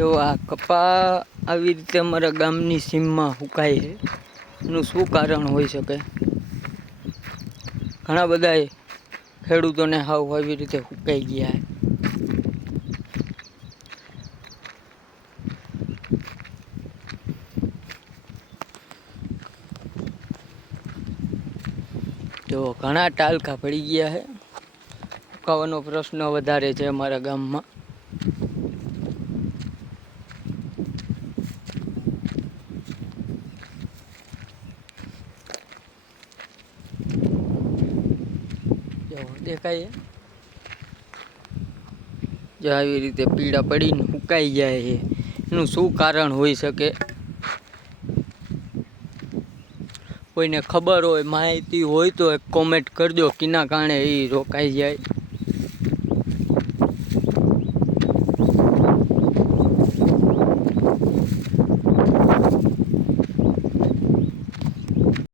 જો આ કપા આવી રીતે અમારા ગામની સીમમાં હુકાય છે. એનું શું કારણ હોઈ શકે? ઘણા બધા ખેડૂતોને હાવ આવી રીતે હુકાઈ ગયા તો ઘણા ટાલકા પડી ગયા છે. સુકાવાનો પ્રશ્ન વધારે છે અમારા ગામમાં. દેખાય જે આવી રીતે પીડા પડીને સુકાઈ જાય છે. એનું શું કારણ હોઈ શકે? કોઈને ખબર હોય, માહિતી હોય તો એક કોમેન્ટ કરજો. કિના કારણે એ રોકાઈ જાય.